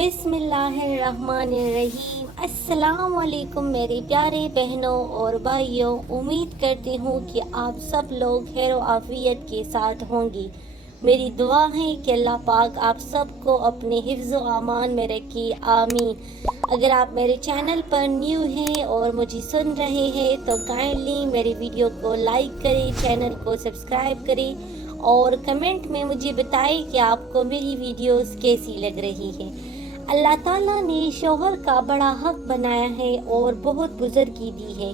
बिस्मिल्लाहिर्रहमानिर्रहीम। अस्सलाम वालेकुम मेरे प्यारे बहनों और भाइयों, उम्मीद करती हूँ कि आप सब लोग खैर आफियत के साथ होंगी। मेरी दुआ है कि अल्लाह पाक आप सबको अपने हिफ्ज़ व अमान में रखे, आमीन। अगर आप मेरे चैनल पर न्यू हैं और मुझे सुन रहे हैं तो काइंडली मेरी वीडियो को लाइक करें, चैनल को सब्सक्राइब करें और कमेंट में मुझे बताएं कि आपको मेरी वीडियोस कैसी लग रही हैं। अल्लाह ताला ने शौहर का बड़ा हक बनाया है और बहुत बुजुर्गी दी है।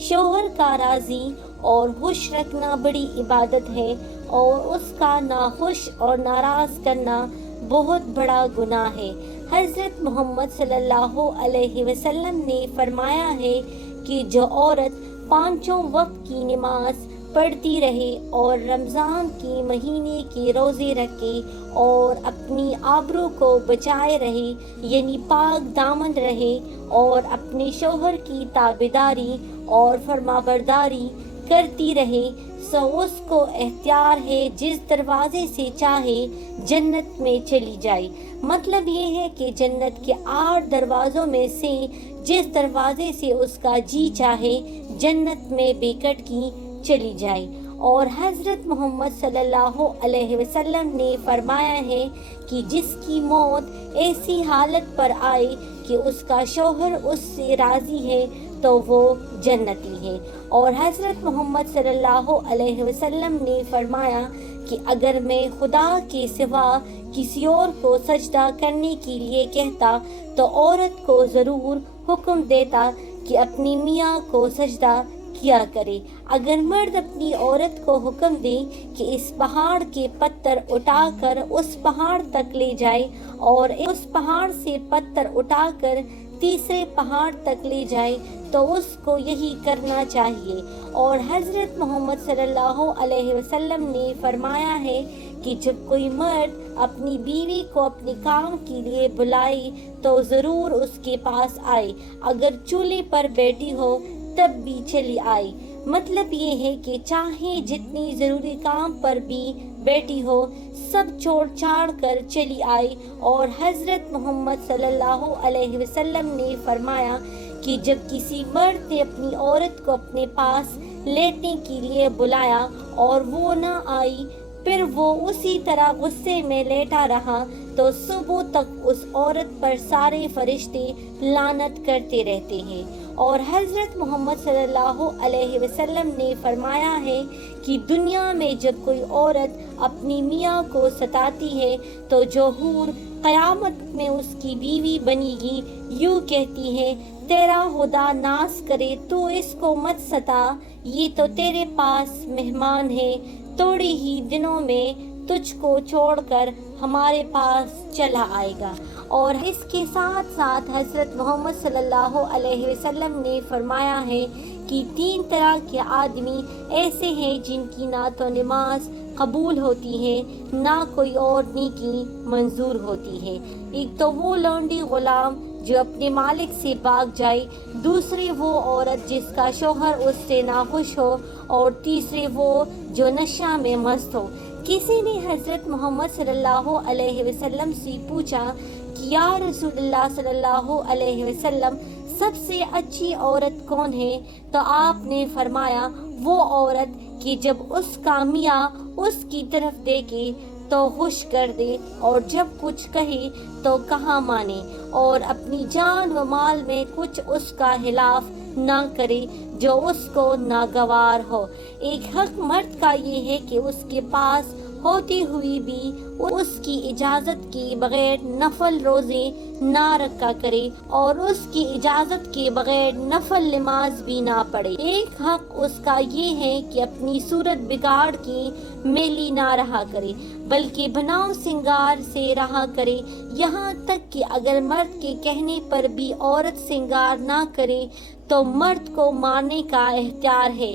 शौहर का राज़ी और खुश रखना बड़ी इबादत है और उसका नाखुश और नाराज़ करना बहुत बड़ा गुनाह है। हज़रत मोहम्मद सल्लल्लाहु अलैहि वसल्लम ने फरमाया है कि जो औरत पांचों वक्त की नमाज पढ़ती रहे और रमज़ान के महीने के रोज़े रखे और अपनी आबरू को बचाए रहे, यानी पाक दामन रहे और अपने शौहर की ताबेदारी और फरमाबरदारी करती रहे, सो उसको इख्तियार है जिस दरवाज़े से चाहे जन्नत में चली जाए। मतलब ये है कि जन्नत के 8 दरवाज़ों में से जिस दरवाज़े से उसका जी चाहे जन्नत में बेकट की चली जाए। और हज़रत मोहम्मद सल्लल्लाहु अलैहि वसल्लम ने फरमाया है कि जिसकी मौत ऐसी हालत पर आए कि उसका शौहर उससे राज़ी है तो वो जन्नती है। और हज़रत मोहम्मद सल्लल्लाहु अलैहि वसल्लम ने फरमाया कि अगर मैं खुदा के सिवा किसी और को सजदा करने के लिए कहता तो औरत को ज़रूर हुक्म देता कि अपनी मियाँ को सजदा किया करे। अगर मर्द अपनी औरत को हुक्म दे कि इस पहाड़ के पत्थर उठाकर उस पहाड़ तक ले जाए और उस पहाड़ से पत्थर उठाकर तीसरे पहाड़ तक ले जाए तो उसको यही करना चाहिए। और हज़रत मोहम्मद सल्लल्लाहु अलैहि वसल्लम ने फरमाया है कि जब कोई मर्द अपनी बीवी को अपने काम के लिए बुलाए तो ज़रूर उसके पास आए, अगर चूल्हे पर बैठी हो तब भी चली आई। मतलब ये है कि चाहे जितनी ज़रूरी काम पर भी बैठी हो सब छोड़ छाड़ कर चली आई। और हज़रत मोहम्मद सल्लल्लाहु अलैहि वसल्लम ने फरमाया कि जब किसी मर्द ने अपनी औरत को अपने पास लेटने के लिए बुलाया और वो ना आई, फिर वो उसी तरह गुस्से में लेटा रहा तो सुबह तक उस औरत पर सारे फरिश्ते लानत करते रहते हैं। और हज़रत मोहम्मद सल्लल्लाहु अलैहि वसल्लम ने फरमाया है कि दुनिया में जब कोई औरत अपनी मियाँ को सताती है तो जो हूर क़यामत में उसकी बीवी बनेगी यूँ कहती है, तेरा खुदा नास करे तू इसको मत सता, ये तो तेरे पास मेहमान है, थोड़े ही दिनों में तुझको छोड़कर हमारे पास चला आएगा। और इसके साथ साथ हज़रत मोहम्मद सल्लल्लाहु अलैहि वसल्लम ने फरमाया है कि 3 तरह के आदमी ऐसे हैं जिनकी ना तो नमाज कबूल होती है ना कोई और नेकी मंजूर होती है। एक तो वो लौंडी गुलाम जो अपने मालिक से भाग जाए, दूसरी वो औरत जिसका शौहर उससे नाखुश हो और तीसरी वो जो नशा में मस्त हो। किसी ने हज़रत मोहम्मद सल्लल्लाहु अलैहि वसल्लम से पूछा कि या रसूलल्लाह सल्लल्लाहु अलैहि वसल्लम सबसे अच्छी औरत कौन है? तो आपने फरमाया वो औरत कि जब उसका मियाँ उसकी तरफ देखे तो खुश कर दे और जब कुछ कहे तो कहा माने और अपनी जान व माल में कुछ उसका खिलाफ ना करे जो उसको नागवार हो। एक हक मर्द का ये है कि उसके पास होती हुई भी उसकी इजाज़त के बगैर नफल रोज़े ना रखा करे और उसकी इजाज़त के बगैर नफल नमाज भी ना पढ़े। एक हक उसका ये है कि अपनी सूरत बिगाड़ के मेली ना रहा करे बल्कि बनाव सिंगार से रहा करे। यहाँ तक कि अगर मर्द के कहने पर भी औरत सिंगार ना करे तो मर्द को मारने का इख्तियार है।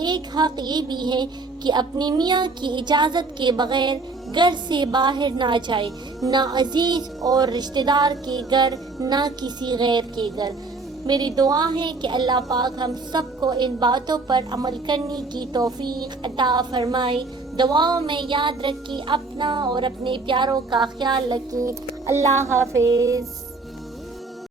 एक हक ये भी है कि अपनी मियाँ की इजाज़त के बगैर घर से बाहर ना जाए, ना अजीज और रिश्तेदार के घर ना किसी गैर के घर। मेरी दुआ है कि अल्लाह पाक हम सबको इन बातों पर अमल करने की तौफीक अता फरमाए। दुआओं में याद रखें, अपना और अपने प्यारों का ख्याल रखें। اللہ حافظ.